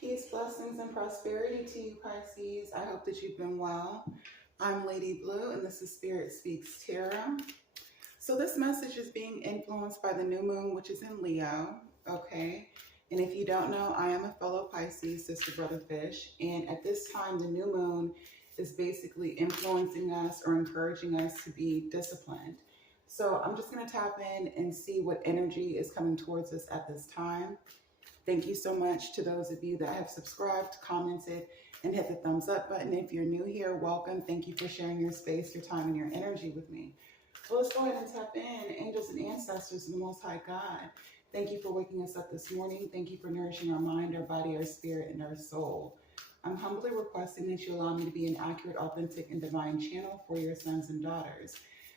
Peace, blessings, and prosperity to you, Pisces. I hope that you've been well. I'm Lady Blue, and this is Spirit Speaks Tarot. So this message is being influenced by the new moon, which is in Leo, okay? And if you don't know, I am a fellow Pisces, sister, brother, fish. And at this time, the new moon is basically influencing us or encouraging us to be disciplined. So I'm just going to tap in and see what energy is coming towards us at this time. Thank you so much to those of you that have subscribed, commented, and hit the thumbs up button. If you're new here, welcome. Thank you for sharing your space, your time, and your energy with me. So let's go ahead and tap in. Angels and ancestors of the Most High God, thank you for waking us up this morning. Thank you for nourishing our mind, our body, our spirit, and our soul. I'm humbly requesting that you allow me to be an accurate, authentic, and divine channel for your sons and daughters.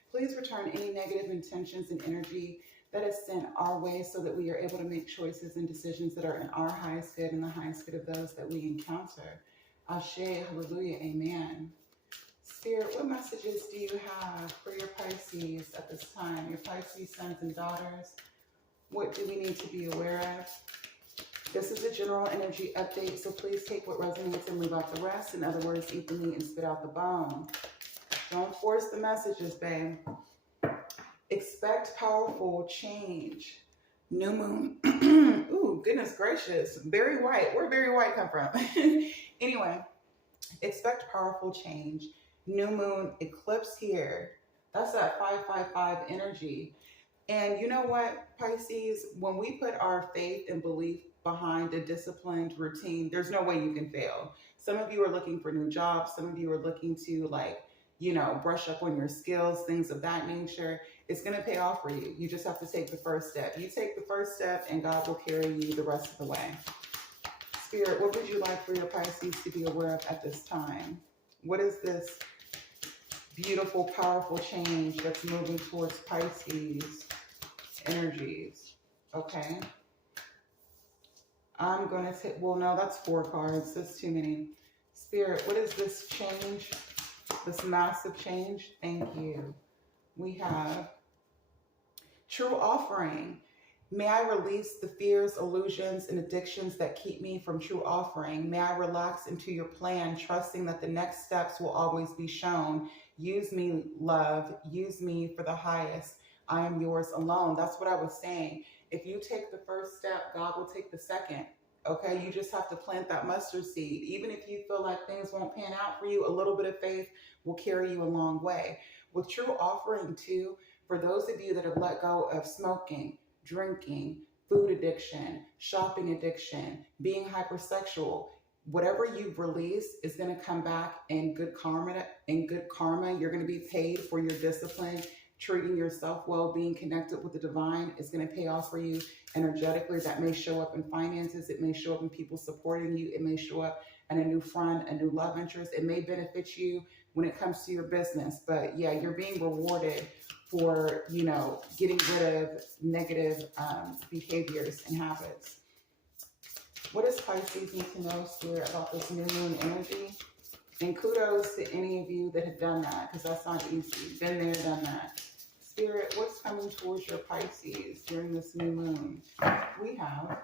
Please return any negative intentions and energy that is sent our way so that we are able to make choices and decisions that are in our highest good and the highest good of those that we encounter. Ashe, hallelujah, amen. Spirit, what messages do you have for your Pisces at this time? Your Pisces sons and daughters, what do we need to be aware of? This is a general energy update, so please take what resonates and leave out the rest. In other words, eat the meat and spit out the bone. Don't force the messages, babe. Expect powerful change. New moon. Ooh, goodness gracious. Barry White. Where did Barry White come from? Anyway, expect powerful change. New moon eclipse here. That's that 555 energy. And you know what, Pisces? When we put our faith and belief behind a disciplined routine, there's no way you can fail. Some of you are looking for new jobs. Some of you are looking to brush up on your skills, things of that nature. It's going to pay off for you. You just have to take the first step. You take the first step and God will carry you the rest of the way. Spirit, what would you like for your Pisces to be aware of at this time? What is this beautiful, powerful change that's moving towards Pisces energies? Okay. I'm going to take, well, no, that's 4 cards. That's too many. Spirit, what is this change? This massive change? Thank you. We have true offering. May I release the fears, illusions, and addictions that keep me from true offering. May I relax into your plan, trusting that the next steps will always be shown. Use me, love. Use me for the highest. I am yours alone. That's what I was saying. If you take the first step, God will take the second. Okay, you just have to plant that mustard seed. Even if you feel like things won't pan out for you, a little bit of faith will carry you a long way. With true offering too, for those of you that have let go of smoking, drinking, food addiction, shopping addiction, being hypersexual, whatever you've released is going to come back in good karma. In good karma, you're going to be paid for your discipline. Treating yourself well, being connected with the divine is going to pay off for you energetically. That may show up in finances. It may show up in people supporting you. It may show up in a new friend, a new love interest. It may benefit you when it comes to your business. But yeah, you're being rewarded for, getting rid of negative behaviors and habits. What does Pisces need to know, Spirit, about this new moon energy? And kudos to any of you that have done that, because that's not easy. Been there, done that. Spirit, what's coming towards your Pisces during this new moon? We have,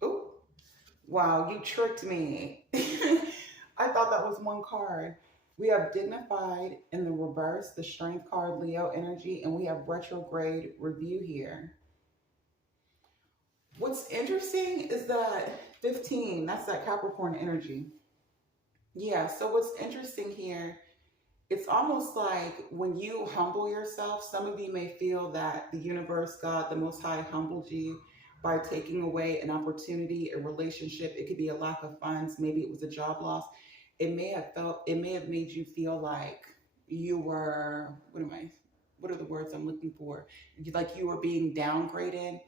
oh, wow, you tricked me. I thought that was 1 card. We have dignified in the reverse, the strength card, Leo energy, and we have retrograde review here. What's interesting is that 15, that's that Capricorn energy. Yeah, so what's interesting here, it's almost like when you humble yourself, some of you may feel that the universe, God, the Most High, humbled you by taking away an opportunity, a relationship. It could be a lack of funds. Maybe it was a job loss. It may have made you feel like you were, what are the words I'm looking for? Like you were being downgraded.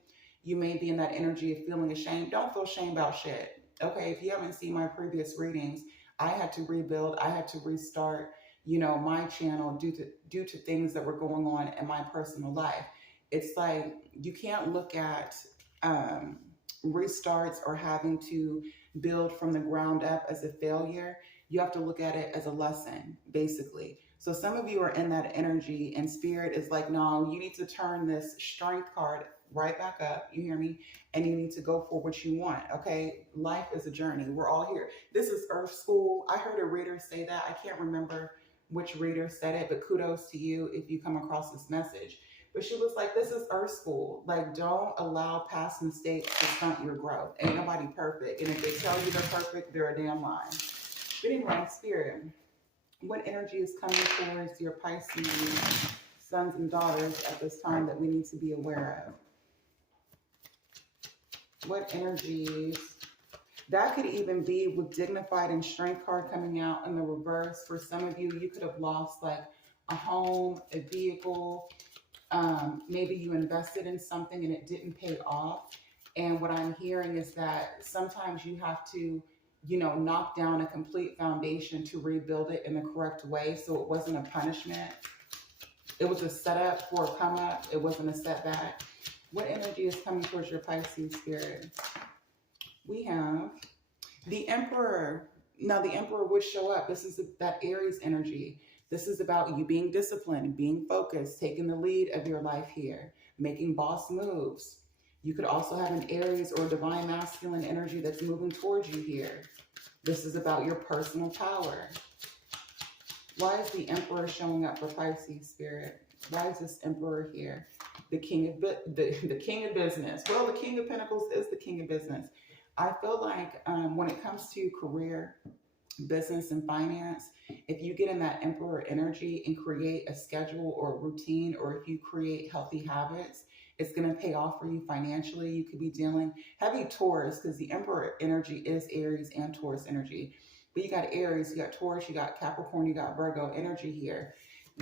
You may be in that energy of feeling ashamed. Don't feel shame about shit. Okay, if you haven't seen my previous readings, I had to rebuild. I had to restart, my channel due to things that were going on in my personal life. It's like you can't look at restarts or having to build from the ground up as a failure. You have to look at it as a lesson, basically. So some of you are in that energy, and spirit is like, no, you need to turn this strength card right back up. You hear me? And you need to go for what you want. Okay. Life is a journey. We're all here. This is Earth School. I heard a reader say that. I can't remember which reader said it, but kudos to you if you come across this message. But she was like, this is Earth School. Like, don't allow past mistakes to stunt your growth. Ain't nobody perfect. And if they tell you they're perfect, they're a damn lie. But anyway, spirit, what energy is coming towards your Pisces sons and daughters at this time that we need to be aware of? What energies? That could even be with dignified and strength card coming out in the reverse. For some of you, you could have lost like a home, a vehicle. Maybe you invested in something and it didn't pay off. And what I'm hearing is that sometimes you have to, knock down a complete foundation to rebuild it in the correct way. So it wasn't a punishment. It was a setup for a come up. It wasn't a setback. What energy is coming towards your Pisces spirit? We have the Emperor. Now the Emperor would show up. This is that Aries energy. This is about you being disciplined, being focused, taking the lead of your life here, making boss moves. You could also have an Aries or divine masculine energy that's moving towards you here. This is about your personal power. Why is the Emperor showing up for Pisces spirit? Why is this Emperor here? The king of the king of business. Well, the King of Pentacles is the king of business. I feel like when it comes to career, business, and finance, if you get in that Emperor energy and create a schedule or a routine, or if you create healthy habits, it's going to pay off for you financially. You could be dealing heavy Taurus, because the Emperor energy is Aries and Taurus energy. But you got Aries, you got Taurus, you got Capricorn, you got Virgo energy here.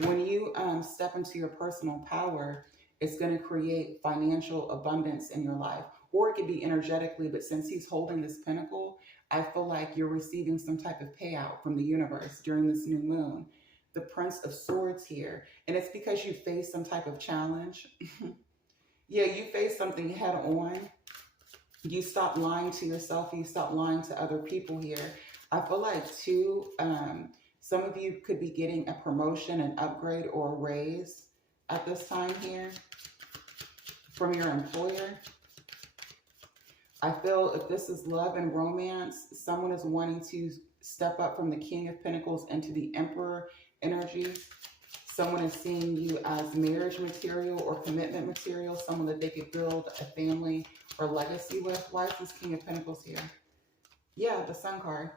When you step into your personal power, it's going to create financial abundance in your life. Or it could be energetically, but since he's holding this pentacle, I feel like you're receiving some type of payout from the universe during this new moon. The Prince of Swords here. And it's because you face some type of challenge. Yeah, you face something head on. You stop lying to yourself. You stop lying to other people here. I feel like too, some of you could be getting a promotion, an upgrade, or a raise at this time here from your employer. I feel if this is love and romance, someone is wanting to step up from the King of Pentacles into the Emperor energy. Someone is seeing you as marriage material or commitment material, someone that they could build a family or legacy with. Why is this King of Pentacles here? Yeah, the Sun card.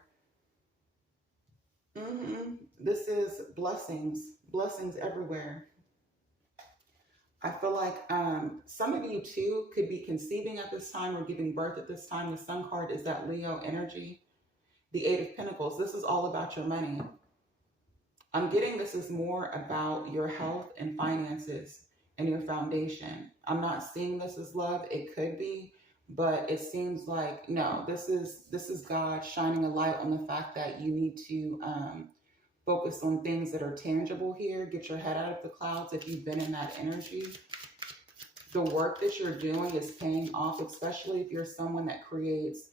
This is blessings, blessings everywhere. I feel like some of you too could be conceiving at this time or giving birth at this time. The Sun card is that Leo energy. The Eight of Pentacles, this is all about your money. I'm getting this is more about your health and finances and your foundation. I'm not seeing this as love. It could be, but it seems like, no, this is God shining a light on the fact that you need to focus on things that are tangible here. Get your head out of the clouds if you've been in that energy. The work that you're doing is paying off, especially if you're someone that creates,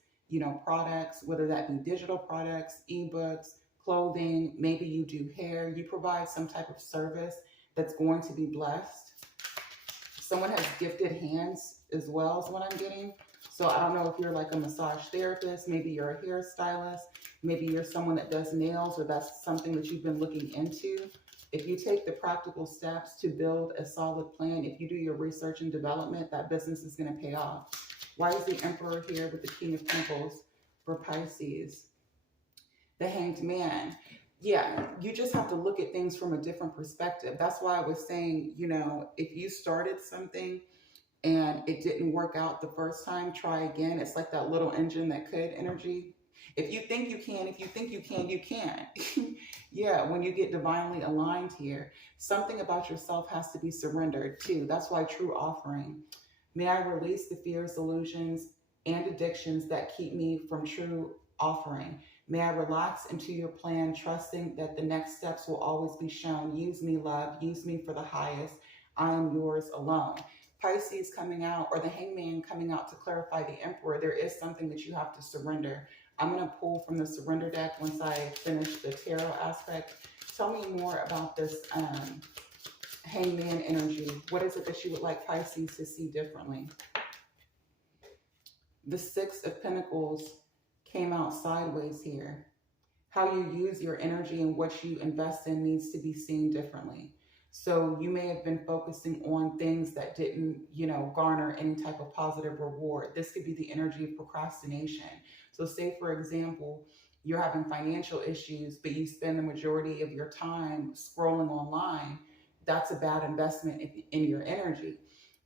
products, whether that be digital products, ebooks, clothing, maybe you do hair, you provide some type of service that's going to be blessed. Someone has gifted hands as well is what I'm getting. So I don't know if you're like a massage therapist, maybe you're a hairstylist, maybe you're someone that does nails, or that's something that you've been looking into. If you take the practical steps to build a solid plan, if you do your research and development, that business is going to pay off. Why is the Emperor here with the King of Pentacles for Pisces? The Hanged Man. Yeah, you just have to look at things from a different perspective. That's why I was saying, if you started something and it didn't work out the first time, try again. It's like that little engine that could energy. If you think you can, you can. Yeah, when you get divinely aligned here, something about yourself has to be surrendered too. That's why true offering. May I release the fears, illusions, and addictions that keep me from true offering. May I relax into your plan, trusting that the next steps will always be shown. Use me, love. Use me for the highest. I am yours alone. Pisces coming out, or the Hangman coming out to clarify the Emperor. There is something that you have to surrender. I'm going to pull from the surrender deck once I finish the tarot aspect. Tell me more about this hangman energy. What is it that you would like Pisces to see differently? The Six of Pentacles came out sideways here. How you use your energy and what you invest in needs to be seen differently. So you may have been focusing on things that didn't, garner any type of positive reward. This could be the energy of procrastination. So say, for example, you're having financial issues, but you spend the majority of your time scrolling online. That's a bad investment in your energy.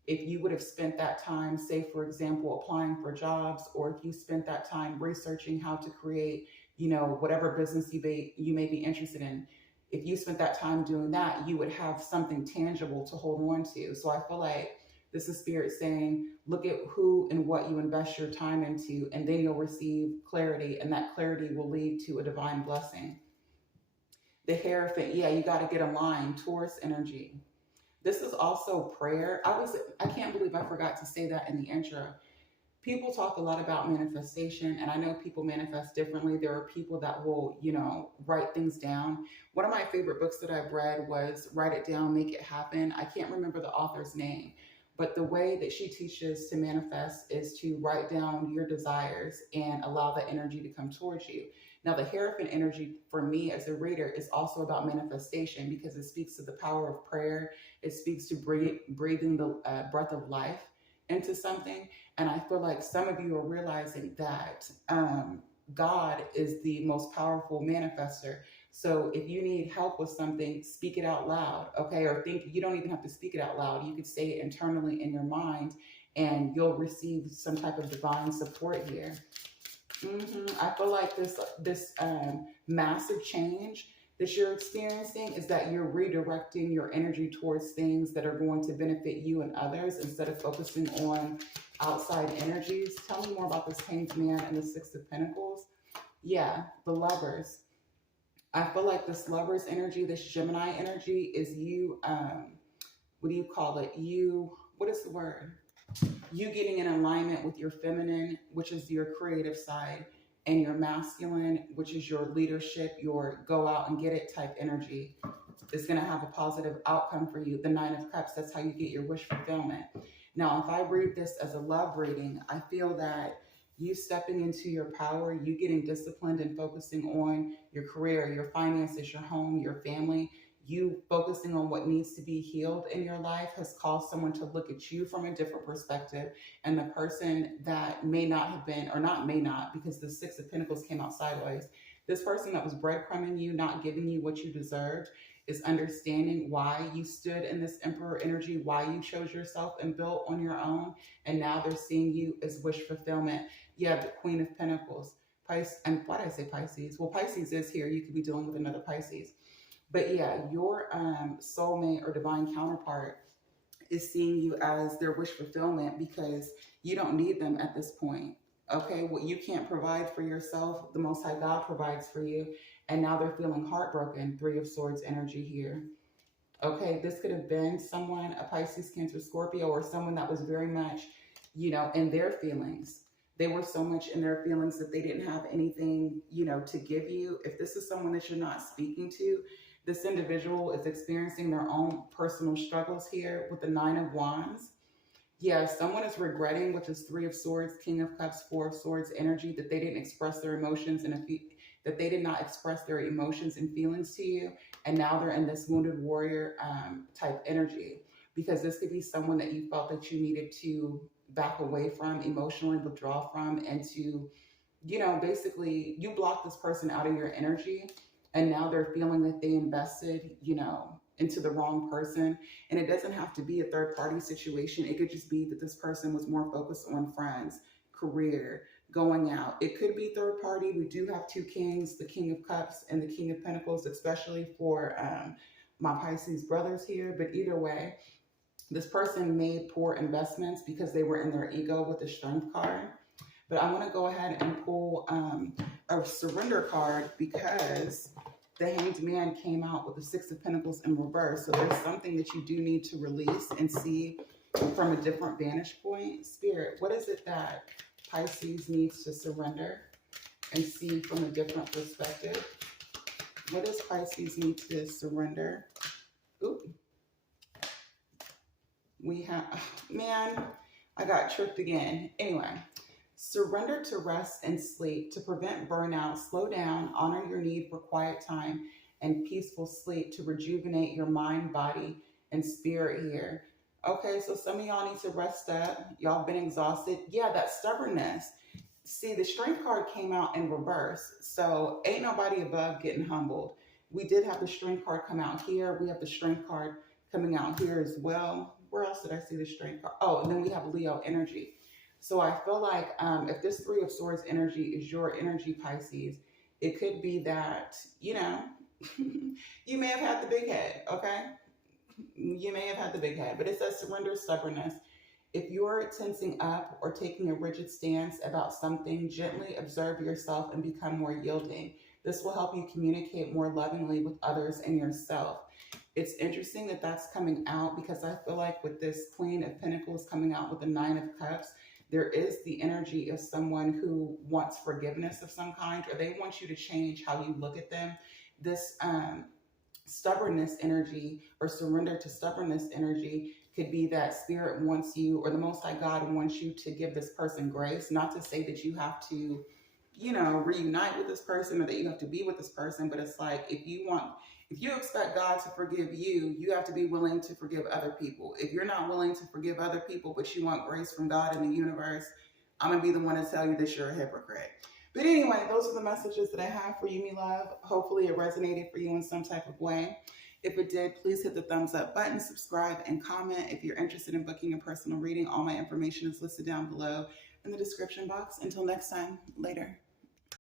If you would have spent that time, say, for example, applying for jobs, or if you spent that time researching how to create, whatever business you may be interested in, if you spent that time doing that, you would have something tangible to hold on to. So I feel like this is Spirit saying, look at who and what you invest your time into, and then you'll receive clarity, and that clarity will lead to a divine blessing. The Hierophant, yeah, you got to get aligned. Taurus energy. This is also prayer. I can't believe I forgot to say that in the intro. People talk a lot about manifestation, and I know people manifest differently. There are people that will, write things down. One of my favorite books that I've read was Write It Down, Make It Happen. I can't remember the author's name, but the way that she teaches to manifest is to write down your desires and allow the energy to come towards you. Now, the Hierophant energy for me as a reader is also about manifestation, because it speaks to the power of prayer. It speaks to breathing the breath of life into something. And I feel like some of you are realizing that God is the most powerful manifester. So if you need help with something, speak it out loud, okay? Or you don't even have to speak it out loud. You could say it internally in your mind, and you'll receive some type of divine support here. I feel like this massive change that you're experiencing is that you're redirecting your energy towards things that are going to benefit you and others instead of focusing on outside energies. Tell me more about this Hanged Man and the Six of Pentacles. Yeah, the Lovers. I feel like this Lovers energy, this Gemini energy is you, what do you call it? What is the word? You getting in alignment with your feminine, which is your creative side, and your masculine, which is your leadership, your go out and get it type energy, is going to have a positive outcome for you. The Nine of Cups, that's how you get your wish fulfillment. Now, if I read this as a love reading, I feel that you stepping into your power, you getting disciplined and focusing on your career, your finances, your home, your family, you focusing on what needs to be healed in your life has caused someone to look at you from a different perspective. And the person that may not have been, or not may not, because the Six of Pentacles came out sideways, this person that was breadcrumbing you, not giving you what you deserved, is understanding why you stood in this Emperor energy, why you chose yourself and built on your own. And now they're seeing you as wish fulfillment. You have the Queen of Pentacles. Pisces, and why did I say Pisces? Well, Pisces is here. You could be dealing with another Pisces. But yeah, your soulmate or divine counterpart is seeing you as their wish fulfillment, because you don't need them at this point. Okay, what you can't provide for yourself, the Most High God provides for you. And now they're feeling heartbroken. Three of Swords energy here. Okay, this could have been someone, a Pisces, Cancer, Scorpio, or someone that was very much, in their feelings. They were so much in their feelings that they didn't have anything, to give you. If this is someone that you're not speaking to, this individual is experiencing their own personal struggles here with the Nine of Wands. Yeah, someone is regretting, which is Three of Swords, King of Cups, Four of Swords energy, that they didn't express their emotions that they did not express their emotions and feelings to you. And now they're in this wounded warrior type energy, because this could be someone that you felt that you needed to back away from, emotionally withdraw from, and to, basically you blocked this person out of your energy. And now they're feeling that they invested, into the wrong person. And it doesn't have to be a third party situation. It could just be that this person was more focused on friends, career, going out. It could be third party. We do have two kings, the King of Cups and the King of Pentacles, especially for my Pisces brothers here. But either way, this person made poor investments because they were in their ego with the Strength card. But I want to go ahead and pull a surrender card, because the Hanged Man came out with the Six of Pentacles in reverse. So there's something that you do need to release and see from a different vantage point. Spirit, what is it that Pisces needs to surrender? and see from a different perspective. What does Pisces need to surrender? Oop. We have, man, I got tricked again. Anyway, surrender to rest and sleep to prevent burnout. Slow down, honor your need for quiet time and peaceful sleep to rejuvenate your mind, body, and spirit here. Okay, so some of y'all need to rest up. Y'all been exhausted. Yeah, that stubbornness. See, the strength card came out in reverse. So ain't nobody above getting humbled. We did have the strength card come out here. We have the strength card coming out here as well. Where else did I see the strength card? Oh, and then we have Leo energy. So I feel like if this Three of Swords energy is your energy, Pisces, it could be that, you know, you may have had the big head, okay? You may have had the big head, but it says surrender, stubbornness. If you're tensing up or taking a rigid stance about something, gently observe yourself and become more yielding. This will help you communicate more lovingly with others and yourself. It's interesting that that's coming out because I feel like with this Queen of Pentacles coming out with the Nine of Cups, there is the energy of someone who wants forgiveness of some kind, or they want you to change how you look at them. This stubbornness energy or surrender to stubbornness energy could be that spirit wants you, or the Most High God wants you to give this person grace. Not to say that you have to, you know, reunite with this person or that you have to be with this person, but it's like if you expect God to forgive you, you have to be willing to forgive other people. If you're not willing to forgive other people, but you want grace from God and the universe, I'm going to be the one to tell you that you're a hypocrite. But anyway, those are the messages that I have for you, me love. Hopefully it resonated for you in some type of way. If it did, please hit the thumbs up button, subscribe, and comment. If you're interested in booking a personal reading, all my information is listed down below in the description box. Until next time, later.